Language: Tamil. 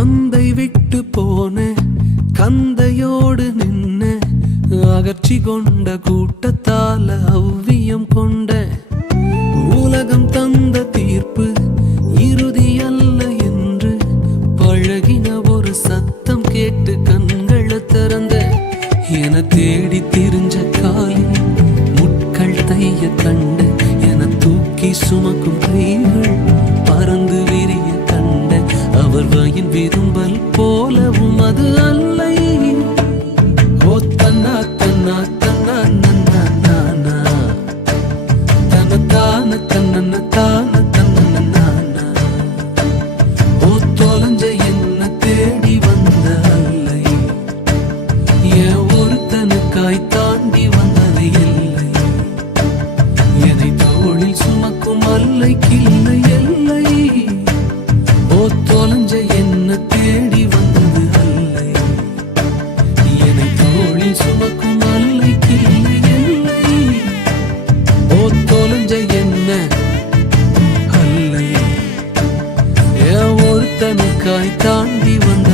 மந்தை விட்டு போன கந்தையோடு நின்ன அகற்றி கொண்ட கூட்டத்தால அவ்வியம் கொண்ட உலகம் தந்த தீர்ப்பு இறுதி அல்ல என்று பழகின ஒரு சத்தம் கேட்டு கண்களை திறந்த என தேடி திரிஞ்ச காலில் முட்கள் தைய கண்ட என தூக்கி சுமக்கும் கைகள் பறந்து விரிய கண்ட அவர் வாயின் விரும்பல் போலவும் அது அல்லை. ஓ தன்னா தன்னா தன்னா நன்னா நானா தன தான தன்ன தான தன்ன நானா. ஓ தொலைஞ்ச என்ன தேடி வந்த அல்லை என் ஒருத்தனுக்காய் தாண்டி வந்தது இல்லை. என்னை தோளில் சுமக்கும் அல்லைக்கு இல்லை எல்லை. ஓ தொலைஞ்ச என்ன தேடி வந்தது அல்லை என்னை தோளில் சுமக்கும் அல்லைக்கு இல்லை எல்லை. ஓ தொலைஞ்ச என்ன அல்லை என் ஒருத்தனுக்காய் தாண்டி வந்த